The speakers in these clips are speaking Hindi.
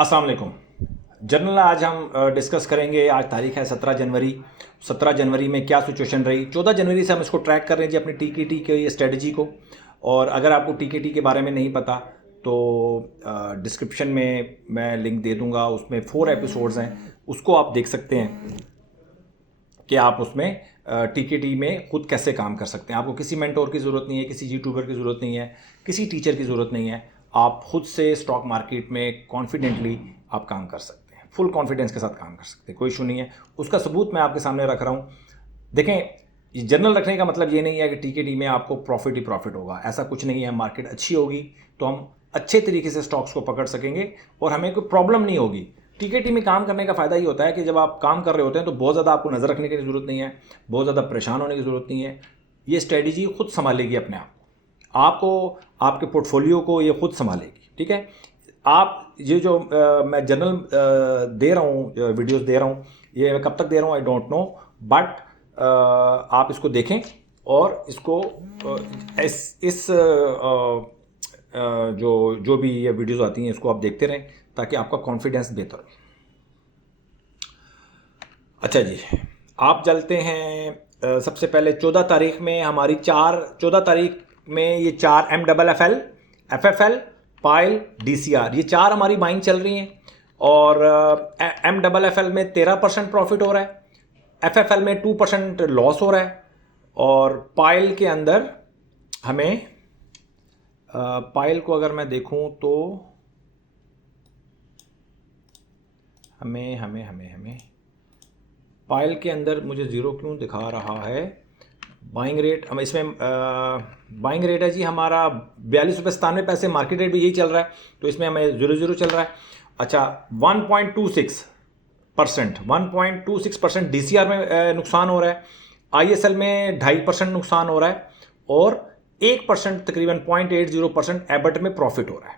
अस्सलाम वालेकुम। जनरल आज हम डिस्कस करेंगे। आज तारीख है 17 जनवरी। 17 जनवरी में क्या सिचुएशन रही। 14 जनवरी से हम इसको ट्रैक कर रहे हैं जी, अपनी टीकेटी के स्ट्रेटजी को। और अगर आपको टीकेटी के बारे में नहीं पता तो डिस्क्रिप्शन में मैं लिंक दे दूंगा, उसमें 4 एपिसोड्स हैं, उसको आप देख सकते हैं कि आप उसमें टीकेटी में खुद कैसे काम कर सकते हैं। आपको किसी मेंटोर की ज़रूरत नहीं है, किसी यूट्यूबर की ज़रूरत नहीं है, किसी टीचर की ज़रूरत नहीं है। आप खुद से स्टॉक मार्केट में कॉन्फिडेंटली आप काम कर सकते हैं, फुल कॉन्फिडेंस के साथ काम कर सकते हैं, कोई इशू नहीं है। उसका सबूत मैं आपके सामने रख रहा हूँ। देखें, ये जर्नल रखने का मतलब ये नहीं है कि टीकेटी में आपको प्रॉफिट ही प्रॉफिट होगा, ऐसा कुछ नहीं है। मार्केट अच्छी होगी तो हम अच्छे तरीके से स्टॉक्स को पकड़ सकेंगे और हमें कोई प्रॉब्लम नहीं होगी। टीकेटी में काम करने का फ़ायदा ये होता है कि जब आप काम कर रहे होते हैं तो बहुत ज़्यादा आपको नज़र रखने की ज़रूरत नहीं है, बहुत ज़्यादा परेशान होने की ज़रूरत नहीं है। ये स्ट्रेटजी खुद संभालेगी अपने आप आपको, आपके पोर्टफोलियो को ये खुद संभालेगी। ठीक है, आप ये जो मैं जर्नल दे रहा हूँ, वीडियोस दे रहा हूँ, ये मैं कब तक दे रहा हूँ आई डोंट नो, बट आप इसको देखें और इसको इस जो भी ये वीडियोस आती हैं इसको आप देखते रहें ताकि आपका कॉन्फिडेंस बेहतर हो। अच्छा जी, आप चलते हैं सबसे पहले 14 तारीख में हमारी 14 तारीख में ये 4 MFFL, FFL, पायल, DCR, ये 4 हमारी बाइंग चल रही हैं। और MFFL में 13% प्रॉफिट हो रहा है, FFL में 2% लॉस हो रहा है, और पायल के अंदर हमें पायल को अगर मैं देखूं तो हमें पायल के अंदर मुझे ज़ीरो क्यों दिखा रहा है। बाइंग रेट हम इसमें बाइंग रेट है जी हमारा 42 रुपये 97 पैसे, मार्केट रेट भी यही चल रहा है, तो इसमें हमें 0 चल रहा है। अच्छा, 1.26% DCR में नुकसान हो रहा है, ISL में 2.5% नुकसान हो रहा है, और 1% तकरीबन 0.80% एबट में प्रॉफिट हो रहा है।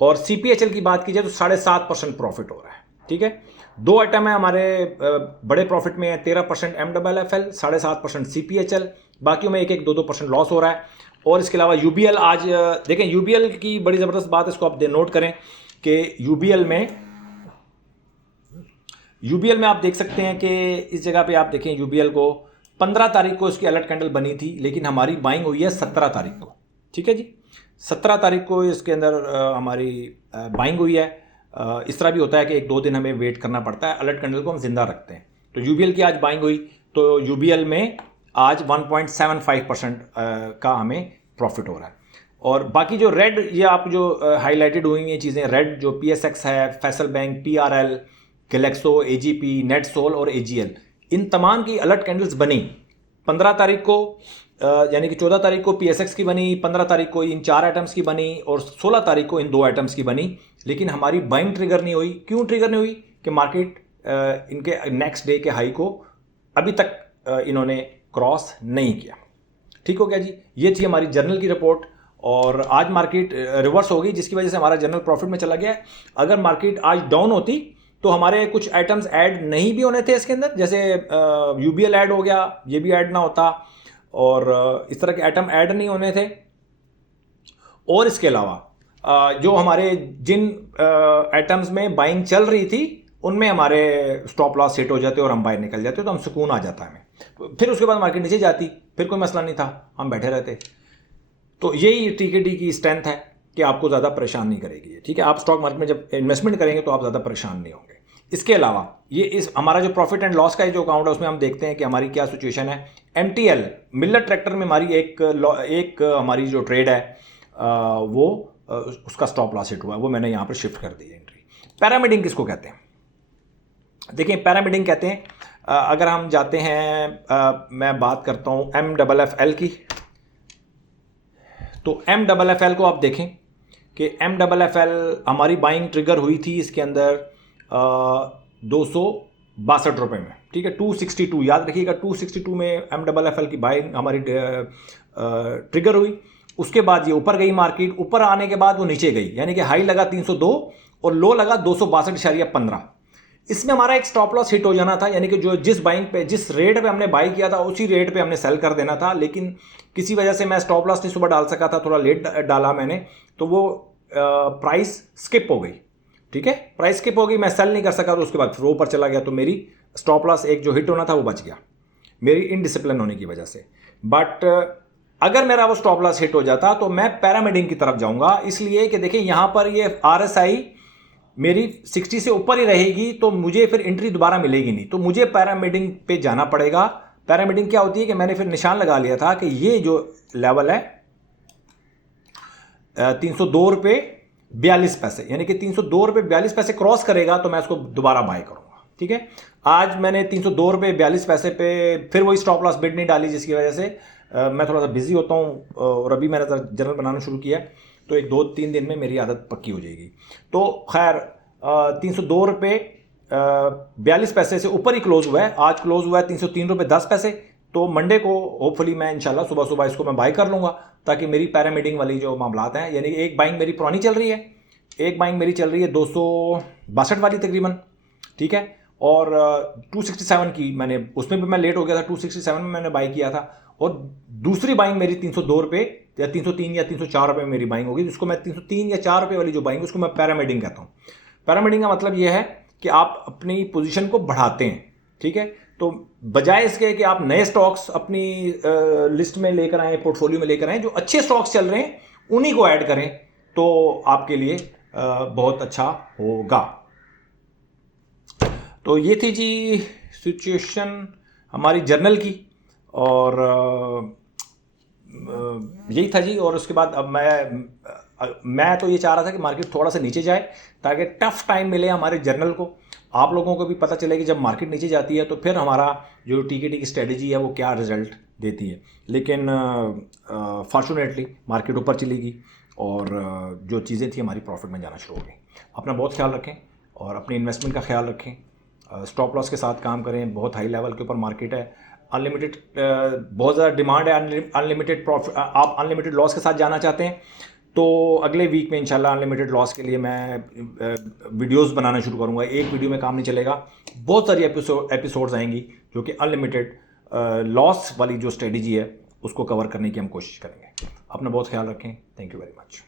और CPHL की बात की जाए तो 7.5% प्रॉफिट हो रहा है। ठीक है, 2 आइटम है हमारे बड़े प्रॉफिट में है, 13% MFFL, 7.5% CPHL, बाकियों में 1-2% लॉस हो रहा है। और इसके अलावा UBL, आज देखें UBL की बड़ी ज़बरदस्त बात है, इसको आप नोट करें कि UBL में आप देख सकते हैं कि इस जगह पे आप देखें UBL को 15 तारीख को इसकी अलर्ट कैंडल बनी थी, लेकिन हमारी बाइंग हुई है 17 तारीख को। ठीक है जी, 17 तारीख को इसके अंदर हमारी बाइंग हुई है। इस तरह भी होता है कि 1-2 दिन हमें वेट करना पड़ता है, अलर्ट कैंडल को हम जिंदा रखते हैं। तो UBL की आज बाइंग हुई, तो UBL में आज 1.75% का हमें प्रॉफिट हो रहा है। और बाकी जो रेड, ये आप जो हाईलाइटेड हुई ये चीज़ें रेड, जो PSX है, Faisal bank, PRL, Glaxo, AGP, NetSol और AGL, इन तमाम की अलर्ट कैंडल्स बनी 15 तारीख को, यानी कि 14 तारीख को PSX की बनी, 15 तारीख को इन 4 आइटम्स की बनी, और 16 तारीख को इन 2 आइटम्स की बनी। लेकिन हमारी बाइंग ट्रिगर नहीं हुई। क्यों ट्रिगर नहीं हुई? कि मार्केट इनके नेक्स्ट डे के हाई को अभी तक इन्होंने क्रॉस नहीं किया। ठीक हो गया जी, ये थी हमारी जर्नल की रिपोर्ट। और आज मार्केट रिवर्स हो गई, जिसकी वजह से हमारा जर्नल प्रॉफिट में चला गया। अगर मार्केट आज डाउन होती तो हमारे कुछ आइटम्स ऐड नहीं भी होने थे इसके अंदर, जैसे UBL ऐड हो गया, ये भी ऐड ना होता, और इस तरह के आइटम ऐड नहीं होने थे। और इसके अलावा जो हमारे जिन आइटम्स में बाइंग चल रही थी उनमें हमारे स्टॉप लॉस हिट हो जाते और हम बाहर निकल जाते, तो हम सुकून आ जाता हमें। फिर उसके बाद मार्केट नीचे जाती, फिर कोई मसला नहीं था, हम बैठे रहते। तो यही टीकेटी की स्ट्रेंथ है कि आपको ज़्यादा परेशान नहीं करेगी। ठीक है, आप स्टॉक मार्केट में जब इन्वेस्टमेंट करेंगे तो आप ज़्यादा परेशान नहीं होंगे। इसके अलावा ये इस हमारा जो प्रॉफिट एंड लॉस का जो अकाउंट है उसमें हम देखते हैं कि हमारी क्या सिचुएशन है। MTL मिलर ट्रैक्टर में हमारी एक हमारी जो ट्रेड है वो उसका स्टॉप लॉस हिट हुआ है, वो मैंने यहाँ पर शिफ्ट कर दी है एंट्री। पैरामीडिंग किसको कहते हैं? देखिए, पैरामीडिंग कहते हैं, अगर हम जाते हैं, मैं बात करता हूँ MFFL की, तो MFFL को आप देखें कि MFFL हमारी बाइंग ट्रिगर हुई थी इसके अंदर 262 रुपये में। ठीक है, 262, याद रखिएगा 262 में MFFL की बाइंग हमारी ट्रिगर हुई। उसके बाद ये ऊपर गई मार्केट, ऊपर आने के बाद वो नीचे गई, यानी कि हाई लगा 302 और लो लगा 262.15। इसमें हमारा एक स्टॉप लॉस हिट हो जाना था, यानी कि जो जिस बाइंग पे, जिस रेट पे हमने बाई किया था उसी रेट पे हमने सेल कर देना था। लेकिन किसी वजह से मैं स्टॉप लॉस नहीं सुबह डाल सका था, थोड़ा लेट डाला मैंने, तो वो प्राइस स्किप हो गई। ठीक है, प्राइस स्किप होगी, मैं सेल नहीं कर सका, तो उसके बाद फिर ऊपर चला गया, तो मेरी स्टॉप लॉस एक जो हिट होना था वो बच गया मेरी इनडिसिप्लिन होने की वजह से। बट अगर मेरा वो स्टॉप लॉस हिट हो जाता तो मैं पैरामिडिंग की तरफ जाऊंगा, इसलिए कि देखिए यहां पर ये RSI मेरी 60 से ऊपर ही रहेगी, तो मुझे फिर एंट्री दोबारा मिलेगी नहीं, तो मुझे पैरामिडिंग पे जाना पड़ेगा। पैरामिडिंग क्या होती है कि मैंने फिर निशान लगा लिया था कि ये जो लेवल है 302 रुपये 42 पैसे, यानी कि 302 रुपये 42 पैसे क्रॉस करेगा तो मैं उसको दोबारा बाय करूंगा। ठीक है, आज मैंने 302 रुपये 42 पैसे पे फिर वही स्टॉप लॉस बिड नहीं डाली, जिसकी वजह से मैं थोड़ा सा बिजी होता हूँ, और अभी मैंने जर्नल बनाना शुरू किया, तो एक 2-3 दिन में मेरी आदत पक्की हो जाएगी। तो खैर 302 रुपये 42 पैसे से ऊपर ही क्लोज हुआ है, आज क्लोज हुआ है 303 रुपये 10 पैसे। तो मंडे को होपफुली मैं इंशाल्लाह सुबह सुबह इसको मैं बाय कर लूँगा, ताकि मेरी पैरामिडिंग वाली जो मामलात हैं, यानी एक बाइंग मेरी पुरानी चल रही है, एक बाइंग मेरी चल रही है 262 वाली तकरीबन, ठीक है, और 267 की मैंने, उसमें भी मैं लेट हो गया था, 267 में मैंने बाई किया था, और दूसरी बाइंग मेरी 302 रुपये या 303 या 304 रुपये मेरी बाइंग होगी, जिसको मैं 303 या 4 रुपये वाली जो बाइंग उसको मैं पैरामिडिंग कहता हूँ। पैरामिडिंग का मतलब यह है कि आप अपनी पोजीशन को बढ़ाते हैं, ठीक है, तो बजाय इसके कि आप नए स्टॉक्स अपनी लिस्ट में लेकर आएँ, पोर्टफोलियो में लेकर आएँ, जो अच्छे स्टॉक्स चल रहे हैं उन्हीं को ऐड करें, तो आपके लिए बहुत अच्छा होगा। तो ये थी जी सिचुएशन हमारी जर्नल की, और यही था जी। और उसके बाद अब मैं तो ये चाह रहा था कि मार्केट थोड़ा सा नीचे जाए, ताकि टफ टाइम मिले हमारे जर्नल को, आप लोगों को भी पता चले कि जब मार्केट नीचे जाती है तो फिर हमारा जो टीकेटी की स्ट्रेटजी है वो क्या रिजल्ट देती है। लेकिन फॉर्चुनेटली मार्केट ऊपर चलेगी, और जो चीज़ें थी हमारी प्रॉफिट में जाना शुरू हो गई। अपना बहुत ख्याल रखें और अपनी इन्वेस्टमेंट का ख्याल रखें, स्टॉप लॉस के साथ काम करें। बहुत हाई लेवल के ऊपर मार्केट है, अनलिमिटेड बहुत ज़्यादा डिमांड है, अनलिमिटेड प्रॉफिट, आप अनलिमिटेड लॉस के साथ जाना चाहते हैं तो अगले वीक में इंशाल्लाह अनलिमिटेड लॉस के लिए मैं वीडियोस बनाना शुरू करूंगा। एक वीडियो में काम नहीं चलेगा, बहुत सारी एपिसोड्स आएंगी जो कि अनलिमिटेड लॉस वाली जो स्ट्रेटजी है उसको कवर करने की हम कोशिश करेंगे। अपना बहुत ख्याल रखें। Thank you very much.